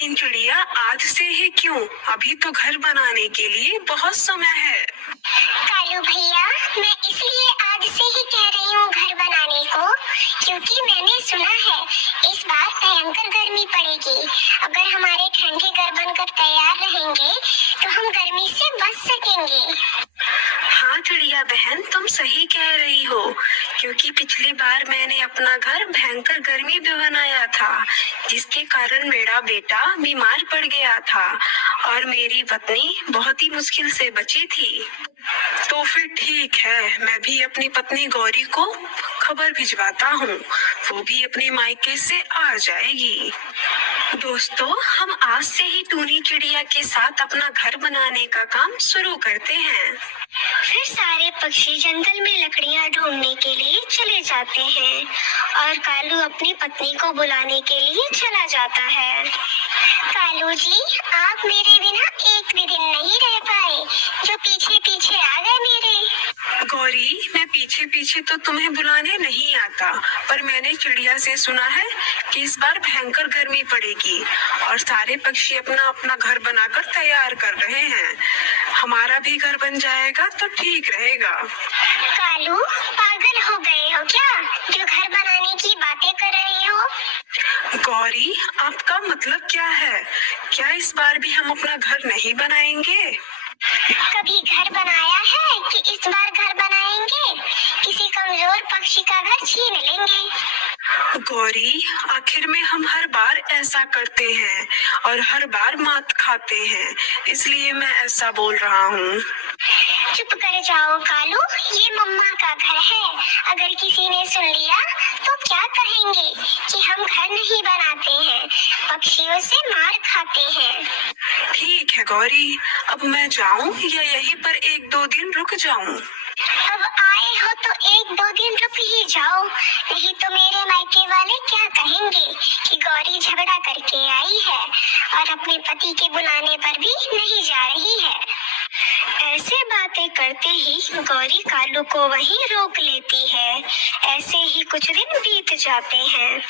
लेकिन चिड़िया आज से ही क्यों? अभी तो घर बनाने के लिए बहुत समय है। कालू भैया, मैं इसलिए आज से ही कह रही हूँ घर बनाने को, क्योंकि मैंने सुना है इस बार भयंकर गर्मी पड़ेगी। अगर हमारे ठंडे घर बनकर तैयार रहेंगे तो हम गर्मी से बच सकेंगे। हाँ चिड़िया बहन, तुम सही कह रही हो, क्योंकि पिछली बार मैंने अपना घर भयंकर गर्मी में बनाया था, जिसके कारण मेरा बेटा बीमार पड़ गया था और मेरी पत्नी बहुत ही मुश्किल से बची थी। तो फिर ठीक है, मैं भी अपनी पत्नी गौरी को खबर भिजवाता हूँ, वो भी अपने मायके से आ जाएगी। दोस्तों, हम आज से ही टूनी चिड़िया के साथ अपना घर बनाने का काम शुरू करते हैं। फिर सारे पक्षी जंगल में लकड़ियां ढूंढने के लिए चले जाते हैं और कालू अपनी पत्नी को बुलाने के लिए चला जाता है। कालू जी, आप मेरे बिना एक भी दिन नहीं रह पाए, जो पीछे पीछे आ गए मेरे। गौरी, मैं पीछे पीछे तो तुम्हें बुलाने नहीं आता, पर मैंने चिड़िया से सुना है कि इस बार भयंकर गर्मी पड़ेगी और सारे पक्षी अपना अपना घर बनाकर तैयार कर रहे हैं। हमारा भी घर बन जाएगा तो ठीक रहेगा। कालू, पागल हो गए हो क्या, जो घर बनाने की बातें कर रहे हो? गौरी, आपका मतलब क्या है? क्या इस बार भी हम अपना घर नहीं बनाएंगे? कभी घर बनाया है कि इस बार घर बनाएंगे? किसी कमजोर पक्षी का घर छीन लेंगे। गौरी, आखिर में हम हर बार ऐसा करते हैं और हर बार मात खाते हैं, इसलिए मैं ऐसा बोल रहा हूँ। चुप कर जाओ कालू, ये मम्मा का घर है। अगर किसी ने सुन लिया तो क्या कहेंगे कि हम घर नहीं बनाते हैं, पक्षियों से मार खाते हैं। ठीक है गौरी, अब मैं जाऊँ या यहीं पर एक दो दिन रुक जाऊँ? अब आए हो तो एक दो दिन रुक ही जाओ, नहीं तो मेरे मायके वाले क्या कहेंगे कि गौरी झगड़ा करके आई है और अपने पति के बुलाने पर भी नहीं जा रही है। ऐसे बातें करते ही गौरी कालू को वहीं रोक लेती है। ऐसे ही कुछ दिन बीत जाते हैं।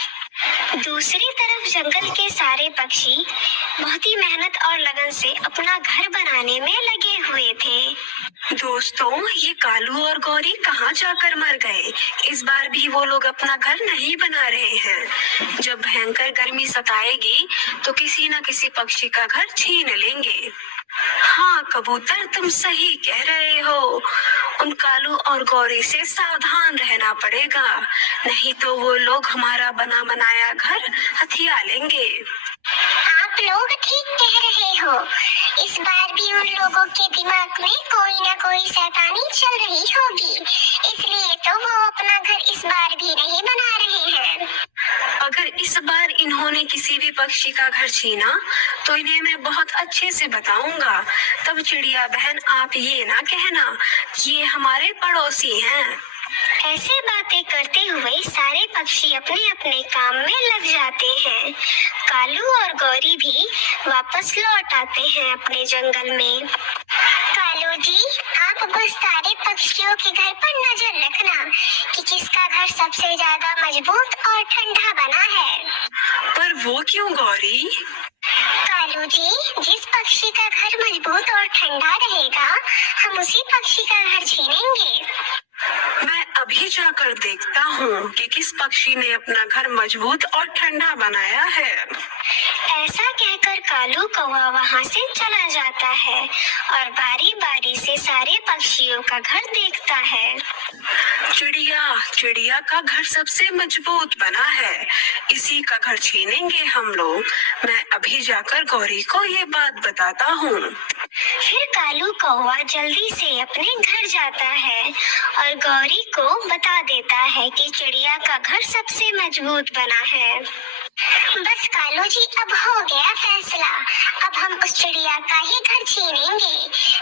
दूसरी तरफ जंगल के सारे पक्षी बहुत ही मेहनत और लगन से अपना घर बनाने में लगे हुए थे। दोस्तों, ये कालू और गौरी कहाँ जाकर मर गए? इस बार भी वो लोग अपना घर नहीं बना रहे हैं। जब भयंकर गर्मी सताएगी तो किसी न किसी पक्षी का घर छीन लेंगे। हाँ कबूतर, तुम सही कह रहे हो, उन कालू और गौरी से सावधान रहना पड़ेगा, नहीं तो वो लोग हमारा बना बनाया घर हथिया लेंगे। आप लोग ठीक कह रहे हो, इस बार भी उन लोगों के दिमाग में कोई ना कोई शैतानी चल रही होगी, इसलिए तो वो अपना घर इस बार भी नहीं बना रहे हैं। अगर इस बार इन्होंने किसी भी पक्षी का घर छीना तो इन्हें मैं बहुत अच्छे से बताऊंगा। तब चिड़िया बहन, आप ये ना कहना कि ये हमारे पड़ोसी हैं। ऐसे बातें करते हुए सारे पक्षी अपने अपने काम में लग जाते हैं। कालू और गौरी भी वापस लौट आते हैं अपने जंगल में। कालू जी, आप बस सारे पक्षियों के घर पर नजर रखना कि किसका घर सबसे ज्यादा मजबूत और ठंडा बना है। पर वो क्यों गौरी? कालू जी, जिस पक्षी का घर मजबूत और ठंडा रहेगा, हम उसी पक्षी का घर छीनेंगे। मैं अभी जाकर देखता हूँ कि किस पक्षी ने अपना घर मजबूत और ठंडा बनाया है। ऐसा कहकर कालू कौवा वहाँ से चला जाता है और बारी बारी से सारे पक्षियों का घर देखता है। चिड़िया का घर सबसे मजबूत बना है, इसी का घर छीनेंगे हम लोग। मैं अभी जाकर गौरी को ये बात बताता हूँ। फिर कालू कौवा जल्दी से अपने घर जाता है और गौरी को बता देता है कि चिड़िया का घर सबसे मजबूत बना है। बस कालू जी, अब हो गया फैसला, अब हम उस चिड़िया का ही घर छीनेंगे।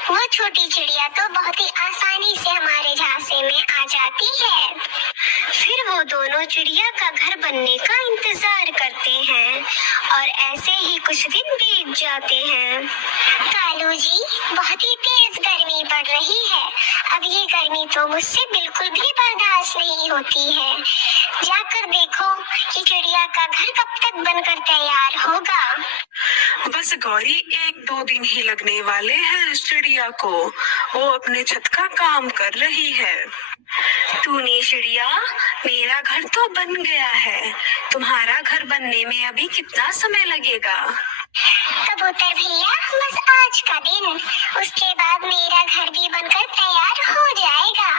वो छोटी चिड़िया तो बहुत ही आसानी से हमारे झांसे में आ जाती है। फिर वो दोनों चिड़िया का घर बनने का इंतजार करते हैं और ऐसे ही कुछ दिन बीत जाते हैं। कालू जी, बहुत ही तेज गर्मी पड़ रही है, अब ये गर्मी तो मुझसे बिल्कुल भी बर्दाश्त नहीं होती है। जाकर देखो कि चिड़िया का घर कब तक बनकर तैयार होगा। बस गौरी 1-2 दिन ही लगने वाले हैं इस चिड़िया को। वो अपने छत का काम कर रही है। टूनी चिड़िया, मेरा घर तो बन गया है, तुम्हारा घर बनने में अभी कितना समय लगेगा? कबूतर भैया, बस आज का दिन, उसके बाद मेरा घर भी बनकर तैयार हो जाएगा।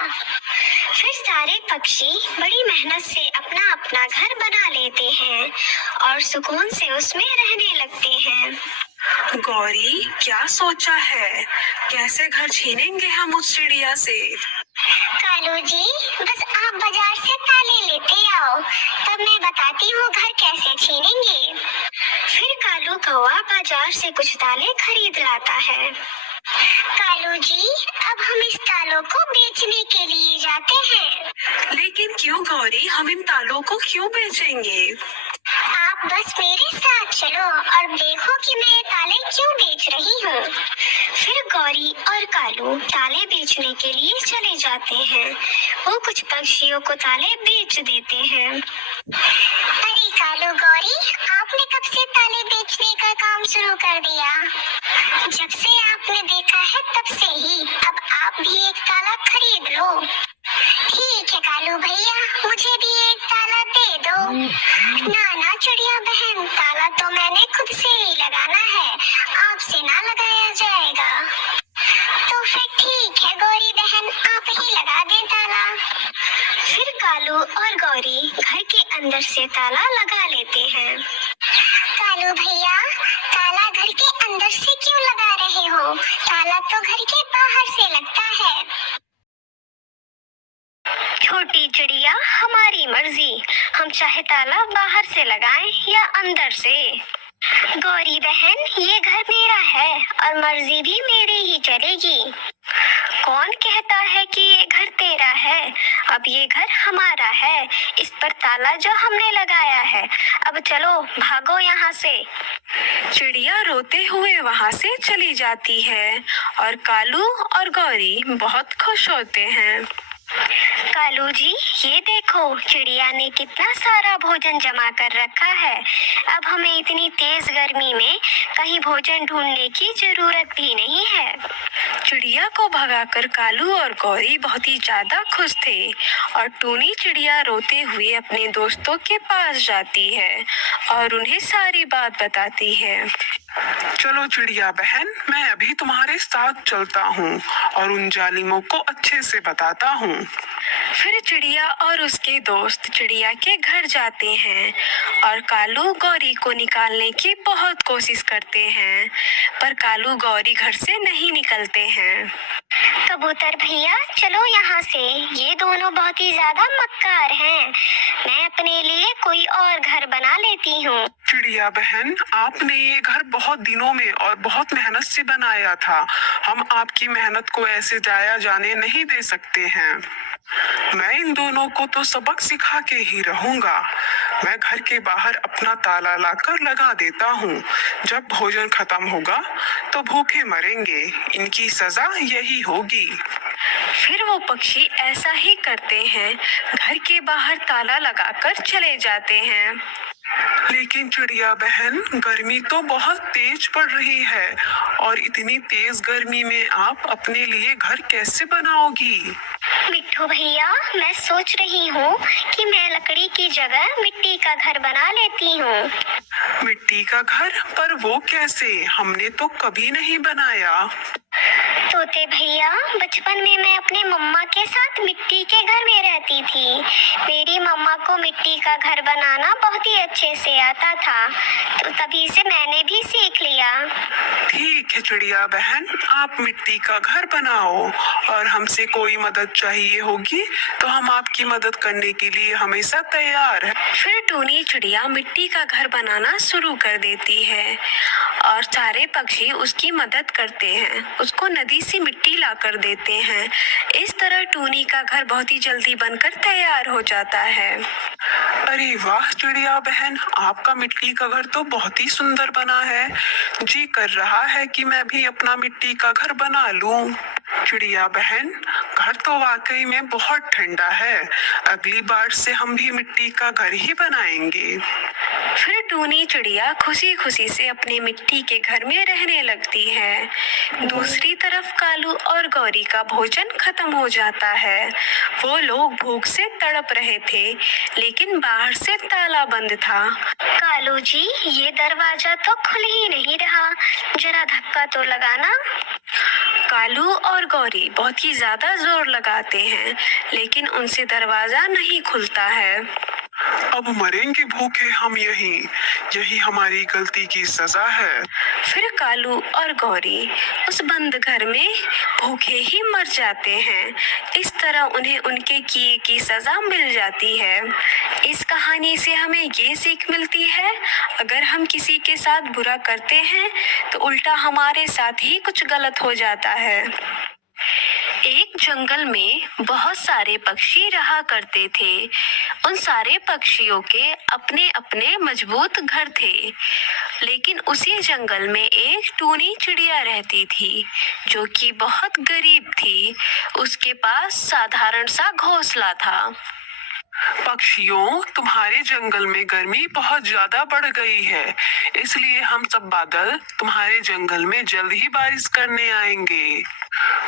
फिर सारे पक्षी बड़ी मेहनत से अपना अपना घर बना लेते हैं और सुकून से उसमें रहने लगते हैं। गौरी, क्या सोचा है? कैसे घर छीनेंगे हम उस चिड़िया से? कालू जी, बस आप बाजार से ताले लेते आओ, तब मैं बताती हूँ घर कैसे छीनेंगे। फिर कालू कौवा बाजार से कुछ ताले खरीद लाता है। कालू जी, अब हम इस तालों को बेचने के लिए जाते हैं। लेकिन क्यों गौरी, हम इन तालों को क्यों बेचेंगे? आप बस मेरे साथ चलो और देखो कि मैं ये ताले क्यों बेच रही हूँ। फिर गौरी और कालू ताले बेचने के लिए चले जाते हैं। वो कुछ पक्षियों को ताले बेच देते हैं। अरे कालू गौरी, आपने कब से ताले बेचने का काम शुरू कर दिया? जब से आपने देखा है तब से ही, अब आप भी एक ताला खरीद लो। ठीक है कालू भैया, मुझे भी एक ताला दे दो। ना चिड़िया बहन, ताला तो मैंने खुद से ही लगाना है, आपसे ना लगाया जाएगा। तो फिर ठीक है गौरी बहन, आप ही लगा दें ताला। फिर कालू और गौरी घर के अंदर से ताला लगा लेते हैं। कालू भैया, ताला घर के अंदर से क्यों लगा रहे हो? ताला तो घर के बाहर से लगता है। छोटी चिड़िया, हमारी मर्जी, हम चाहे ताला बाहर से लगाएं या अंदर से। गौरी बहन, ये घर मेरा है और मर्जी भी मेरी ही चलेगी। कौन कहता है कि ये घर तेरा है? अब ये घर हमारा है, इस पर ताला जो हमने लगाया है। अब चलो भागो यहाँ से। चिड़िया रोते हुए वहाँ से चली जाती है और कालू और गौरी बहुत खुश होते हैं। कालू जी, ये देखो, चिड़िया ने कितना सारा भोजन जमा कर रखा है। अब हमें इतनी तेज गर्मी में कहीं भोजन ढूंढने की जरूरत भी नहीं है। चिड़िया को भगाकर कालू और गौरी बहुत ही ज्यादा खुश थे और टूनी चिड़िया रोते हुए अपने दोस्तों के पास जाती है और उन्हें सारी बात बताती है। चलो चिड़िया बहन, मैं अभी तुम्हारे साथ चलता हूँ और उन जालिमों को अच्छे से बताता हूँ। फिर चिड़िया और उसके दोस्त चिड़िया के घर जाते हैं और कालू गौरी को निकालने की बहुत कोशिश करते हैं, पर कालू गौरी घर से नहीं निकलते हैं। कबूतर भैया, चलो यहाँ से, ये दोनों बहुत ही ज्यादा मक्कार हैं। मैं अपने लिए कोई और घर बना लेती हूँ। चिड़िया बहन, आपने ये घर बहुत दिनों में और बहुत मेहनत से बनाया था। हम आपकी मेहनत को ऐसे जाया जाने नहीं दे सकते हैं। मैं इन दोनों को तो सबक सिखा के ही रहूंगा। मैं घर के बाहर अपना ताला लाकर लगा देता हूँ। जब भोजन खत्म होगा तो भूखे मरेंगे। इनकी सजा यही होगी। फिर वो पक्षी ऐसा ही करते हैं, घर के बाहर ताला लगाकर चले जाते हैं। लेकिन चिड़िया बहन, गर्मी तो बहुत तेज पड़ रही है और इतनी तेज गर्मी में आप अपने लिए घर कैसे बनाओगी? मिट्ठू भैया, मैं सोच रही हूँ कि मैं लकड़ी की जगह मिट्टी का घर बना लेती हूँ। मिट्टी का घर? पर वो कैसे? हमने तो कभी नहीं बनाया। तोते भैया, बचपन में मैं अपने मम्मा के साथ मिट्टी के घर में रहती थी। मेरी मम्मा को मिट्टी का घर बनाना बहुत ही अच्छे से आता था, तो तभी से मैंने भी सीख लिया। ठीक है चिड़िया बहन, आप मिट्टी का घर बनाओ और हमसे कोई मदद चाहिए होगी तो हम आपकी मदद करने के लिए हमेशा तैयार हैं। फिर टूनी चिड़िया मिट्टी का घर बनाना शुरू कर देती है और सारे पक्षी उसकी मदद करते हैं, उसको नदी से मिट्टी ला कर देते हैं। इस तरह टूनी का घर बहुत ही जल्दी बनकर तैयार हो जाता है। अरे वाह चिड़िया बहन, आपका मिट्टी का घर तो बहुत ही सुंदर बना है। जी कर रहा है कि मैं भी अपना मिट्टी का घर बना लूं। चिड़िया बहन, घर तो वाकई में बहुत ठंडा है। अगली बार से हम भी मिट्टी का घर ही बनाएंगे। फिर टूनी चिड़िया खुशी खुशी से अपने मिट्टी मिट्टी के घर में रहने लगती है। दूसरी तरफ कालू और गौरी का भोजन खत्म हो जाता है। वो लोग भूख से तड़प रहे थे, लेकिन बाहर से ताला बंद था। कालू जी, ये दरवाजा तो खुल ही नहीं रहा, जरा धक्का तो लगाना। कालू और गौरी बहुत ही ज्यादा जोर लगाते हैं, लेकिन उनसे दरवाजा नहीं खुलता है। अब मरेंगे भूखे हम यही हमारी गलती की सजा है। फिर कालू और गौरी उस बंद घर में भूखे ही मर जाते हैं। इस तरह उन्हें उनके किए की सजा मिल जाती है। इस कहानी से हमें ये सीख मिलती है, अगर हम किसी के साथ बुरा करते हैं तो उल्टा हमारे साथ ही कुछ गलत हो जाता है। एक जंगल में बहुत सारे पक्षी रहा करते थे। उन सारे पक्षियों के अपने अपने मजबूत घर थे, लेकिन उसी जंगल में एक टूनी चिड़िया रहती थी, जो कि बहुत गरीब थी। उसके पास साधारण सा घोंसला था। पक्षियों, तुम्हारे जंगल में गर्मी बहुत ज्यादा बढ़ गई है, इसलिए हम सब बादल तुम्हारे जंगल में जल्द ही बारिश करने आएंगे।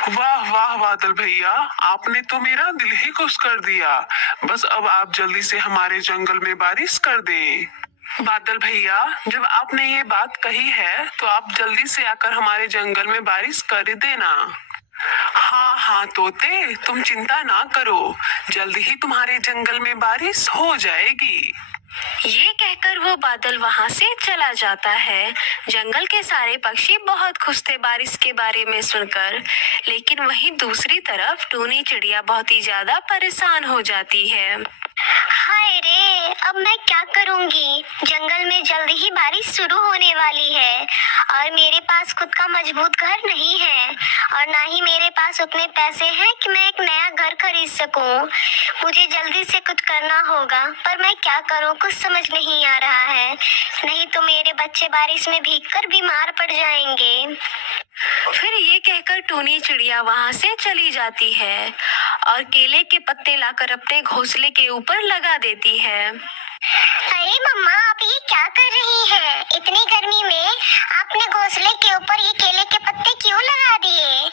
वाह वाह बादल भैया, आपने तो मेरा दिल ही खुश कर दिया। बस अब आप जल्दी से हमारे जंगल में बारिश कर दें। बादल भैया, जब आपने ये बात कही है तो आप जल्दी से आकर हमारे जंगल में बारिश कर देना। हाँ हाँ तोते, तुम चिंता ना करो, जल्दी ही तुम्हारे जंगल में बारिश हो जाएगी। ये कहकर वो बादल वहाँ से चला जाता है। जंगल के सारे पक्षी बहुत खुश थे बारिश के बारे में सुनकर, लेकिन वहीं दूसरी तरफ टूनी चिड़िया बहुत ही ज्यादा परेशान हो जाती है। हाय रे, अब मैं क्या करूंगी? जंगल में जल्द ही बारिश शुरू होने वाली है और मेरे पास खुद का मजबूत घर नहीं है और ना ही मेरे पास उतने पैसे हैं कि मैं एक नया घर खरीद सकूं। मुझे जल्दी से कुछ करना होगा, पर मैं क्या करूं कुछ समझ नहीं आ रहा है। नहीं तो मेरे बच्चे बारिश में भीगकर बीमार पड़ जाएंगे। फिर ये कहकर टूनी चिड़िया वहाँ से चली जाती है और केले के पत्ते लाकर अपने घोंसले के ऊपर लगा देती है। अरे मम्मा, आप ये क्या कर रही हैं? इतनी गर्मी में आपने घोंसले के ऊपर ये केले के पत्ते क्यों लगा दिए?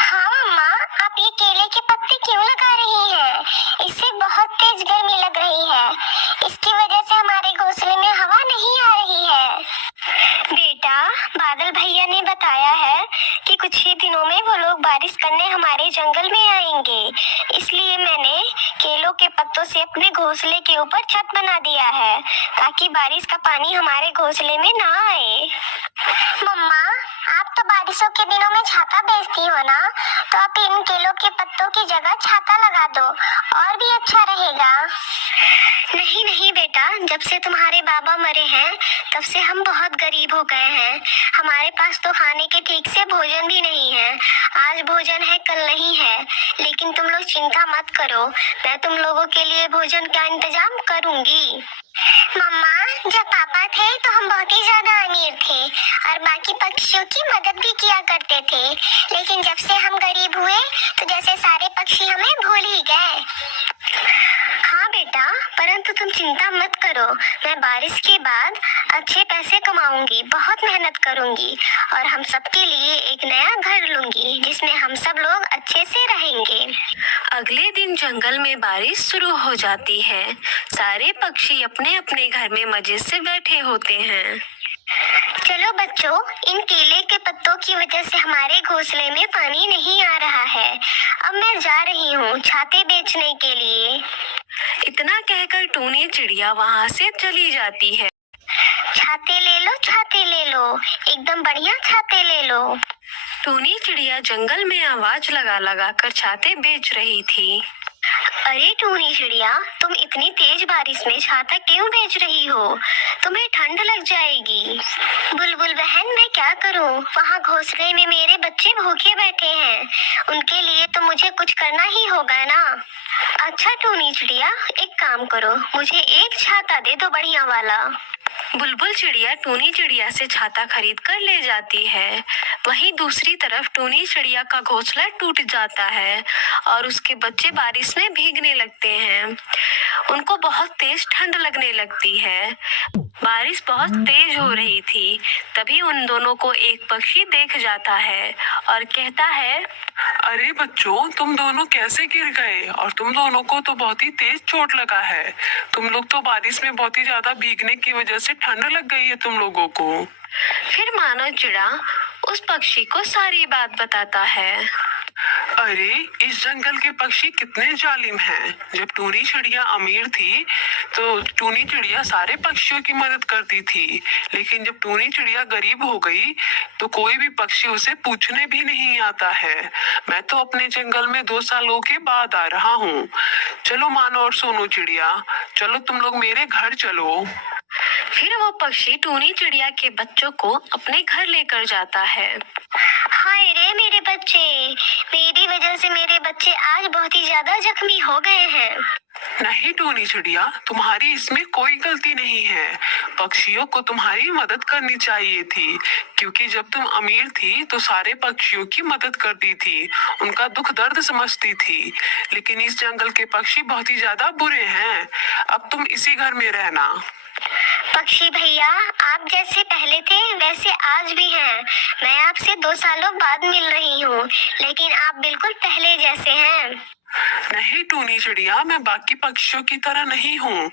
हाँ मम्मा, आप ये केले के पत्ते क्यों लगा रही हैं? इससे बहुत तेज गर्मी लग रही है। इसकी वजह से हमारे घोंसले में हवा नहीं आ रही है। बेटा, बादल भैया ने बताया है कि कुछ ही दिनों में वो लोग बारिश करने हमारे जंगल में आएंगे, इसलिए मैंने केलों के पत्तों से अपने घोंसले के ऊपर छत बना दिया है ताकि बारिश का पानी हमारे घोंसले में ना आए। मम्मा, आप तो बारिशों के दिनों में छाता बेचती हो ना, तो आप इन केलों के पत्तों की जगह छाता लगा दो और भी अच्छा रहेगा। नहीं नहीं बेटा, जब से तुम्हारे बाबा मरे हैं तब से हम बहुत गरीब हो गए हैं। हमारे पास तो खाने के ठीक से भोजन भी नहीं है। आज भोजन है कल नहीं है, लेकिन तुम लोग चिंता मत करो, मैं तुम लोगों के लिए भोजन का इंतजाम करूंगी। मम्मा, जब पापा थे तो हम बहुत ही ज्यादा अमीर थे और बाकी पक्षियों की मदद भी किया करते थे, लेकिन जब से हम गरीब हुए तो जैसे सारे पक्षी हमें भूल ही गए। हाँ बेटा, परंतु तुम चिंता मत करो, मैं बारिश के बाद अच्छे पैसे कमाऊंगी, बहुत मेहनत करूंगी और हम सबके लिए एक नया घर लूंगी जिसमें हम सब लोग अच्छे से रहेंगे। अगले दिन जंगल में बारिश शुरू हो जाती है। सारे पक्षी अपने अपने घर में मजे से बैठे होते हैं। चलो बच्चों, इन केले के पत्तों की वजह से हमारे घोंसले में पानी नहीं आ रहा है। अब मैं जा रही हूँ छाते बेचने के लिए। इतना कहकर टूनी चिड़िया वहाँ से चली जाती है। छाते ले लो, एकदम बढ़िया छाते ले लो। टूनी चिड़िया जंगल में आवाज लगा लगा कर छाते बेच रही थी। अरे टूनी चिड़िया, तुम इतनी तेज बारिश में छाता क्यों बेच रही हो? तुम्हें ठंड लग जाएगी। बुलबुल बहन, मैं क्या करूं? वहाँ घोंसले में मेरे बच्चे भूखे बैठे हैं, उनके लिए तो मुझे कुछ करना ही होगा ना। अच्छा टूनी चिड़िया, एक काम करो, मुझे एक छाता दे दो बढ़िया वाला। बुलबुल चिड़िया टूनी चिड़िया से छाता खरीद कर ले जाती है। वहीं दूसरी तरफ टूनी चिड़िया का घोंसला टूट जाता है और उसके बच्चे बारिश में भीगने लगते हैं। उनको बहुत तेज ठंड लगने लगती है। बारिश बहुत तेज हो रही थी। तभी उन दोनों को एक पक्षी देख जाता है और कहता है, अरे बच्चों, तुम दोनों कैसे गिर गए? और तुम दोनों को तो बहुत ही तेज चोट लगा है। तुम लोग तो बारिश में बहुत ही ज्यादा भीगने की वजह से ठंड लग गई है तुम लोगों को। फिर मानव चिड़ा उस पक्षी को सारी बात बताता है। अरे, इस जंगल के पक्षी कितने जालिम हैं। जब टूनी चिड़िया अमीर थी तो टूनी चिड़िया सारे पक्षियों की मदद करती थी, लेकिन जब टूनी चिड़िया गरीब हो गई तो कोई भी पक्षी उसे पूछने भी नहीं आता है। मैं तो अपने जंगल में 2 सालों के बाद आ रहा हूँ। चलो मानो और सोनू चिड़िया, चलो तुम लोग मेरे घर चलो। फिर वो पक्षी टूनी चिड़िया के बच्चों को अपने घर लेकर जाता है। हाय रे मेरे बच्चे, मेरी वजह से मेरे बच्चे आज बहुत ही ज्यादा जख्मी हो गए हैं। नहीं टूनी चिड़िया, तुम्हारी इसमें कोई गलती नहीं है। पक्षियों को तुम्हारी मदद करनी चाहिए थी, क्योंकि जब तुम अमीर थी तो सारे पक्षियों की मदद करती थी, उनका दुख दर्द समझती थी। लेकिन इस जंगल के पक्षी बहुत ही ज्यादा बुरे हैं। अब तुम इसी घर में रहना। पक्षी भैया, आप जैसे पहले थे वैसे आज भी हैं। मैं आपसे 2 सालों बाद मिल रही हूँ, लेकिन आप बिल्कुल पहले जैसे हैं। नहीं टूनी चिड़िया, मैं बाकी पक्षियों की तरह नहीं हूँ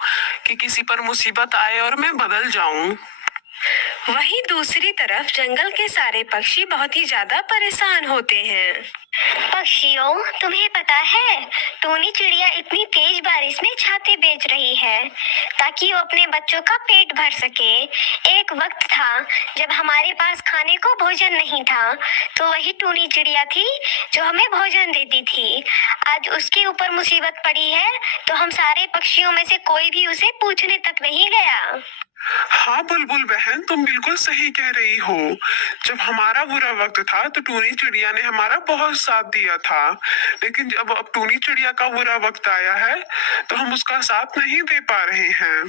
कि किसी पर मुसीबत आए और मैं बदल जाऊं। वहीं दूसरी तरफ जंगल के सारे पक्षी बहुत ही ज्यादा परेशान होते हैं। पक्षियों, तुम्हें पता है टूनी चिड़िया इतनी तेज बारिश में छाते बेच रही है ताकि वो अपने बच्चों का पेट भर सके। एक वक्त था जब हमारे पास खाने को भोजन नहीं था, तो वही टूनी चिड़िया थी जो हमें भोजन देती थी। आज उसके ऊपर मुसीबत पड़ी है तो हम सारे पक्षियों में से कोई भी उसे पूछने तक नहीं गया। हाँ बुलबुल बहन, तुम बिल्कुल सही कह रही हो। जब हमारा बुरा वक्त था तो टूनी चिड़िया ने हमारा बहुत साथ दिया था, लेकिन जब अब टूनी चिड़िया का बुरा वक्त आया है तो हम उसका साथ नहीं दे पा रहे हैं।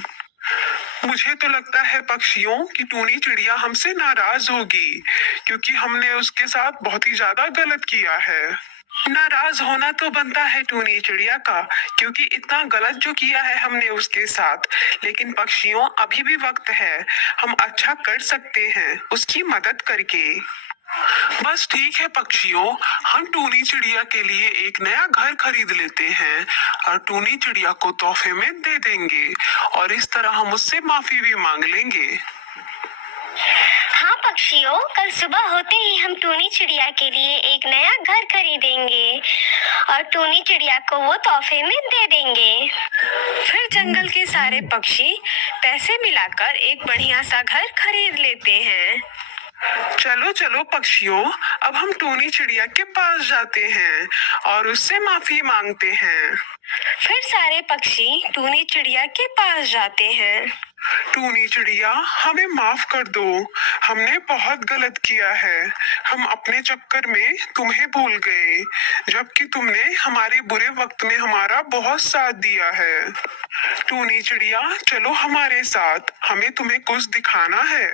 मुझे तो लगता है पक्षियों कि टूनी चिड़िया हमसे नाराज होगी, क्योंकि हमने उसके साथ बहुत ही ज्यादा गलत किया है। नाराज होना तो बनता है टूनी चिड़िया का, क्योंकि इतना गलत जो किया है हमने उसके साथ। लेकिन पक्षियों, अभी भी वक्त है, हम अच्छा कर सकते हैं उसकी मदद करके। बस ठीक है पक्षियों, हम टूनी चिड़िया के लिए एक नया घर खरीद लेते हैं और टूनी चिड़िया को तोहफे में दे देंगे, और इस तरह हम उससे माफी भी मांग लेंगे। हाँ पक्षियों, कल सुबह होते ही हम टूनी चिड़िया के लिए एक नया घर खरीदेंगे और टूनी चिड़िया को वो तोहफे में दे देंगे। फिर जंगल के सारे पक्षी पैसे मिलाकर एक बढ़िया सा घर खरीद लेते हैं। चलो चलो पक्षियों, अब हम टूनी चिड़िया के पास जाते हैं और उससे माफी मांगते हैं। फिर सारे पक्षी टूनी चिड़िया के पास जाते हैं। टूनी चिड़िया, हमें माफ कर दो, हमने बहुत गलत किया है। हम अपने चक्कर में तुम्हें भूल गए, जबकि तुमने हमारे बुरे वक्त में हमारा बहुत साथ दिया है। टूनी चिड़िया, चलो हमारे साथ, हमें तुम्हें कुछ दिखाना है।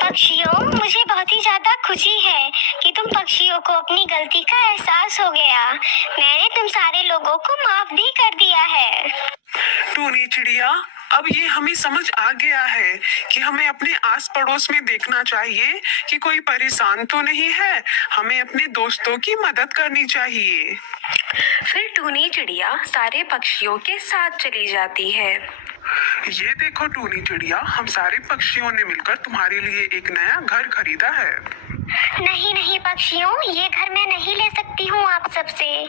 पक्षियों, मुझे बहुत ही ज्यादा खुशी है कि तुम पक्षियों को अपनी गलती का एहसास हो गया। मैंने तुम सारे लोगों को माफ भी कर दिया है। टूनी चिड़िया, अब ये हमें समझ आ गया है कि हमें अपने आस पड़ोस में देखना चाहिए कि कोई परेशान तो नहीं है। हमें अपने दोस्तों की मदद करनी चाहिए। फिर टूनी चिड़िया सारे पक्षियों के साथ चली जाती है। ये देखो टूनी चिड़िया, हम सारे पक्षियों ने मिलकर तुम्हारे लिए एक नया घर खरीदा है। नहीं नहीं पक्षियों, ये घर मैं नहीं ले सकती हूँ आप सबसे।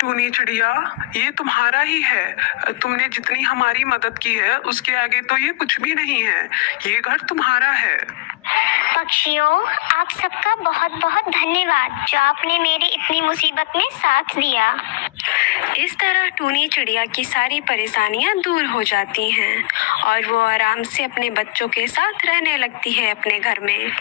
टूनी चिड़िया, ये तुम्हारा ही है। तुमने जितनी हमारी मदद की है उसके आगे तो ये कुछ भी नहीं है। ये घर तुम्हारा है। पक्षियों, आप सबका बहुत बहुत धन्यवाद जो आपने मेरी इतनी मुसीबत में साथ दिया। इस तरह टूनी चिड़िया की सारी परेशानियां दूर हो जाती हैं और वो आराम से अपने बच्चों के साथ रहने लगती है अपने घर में।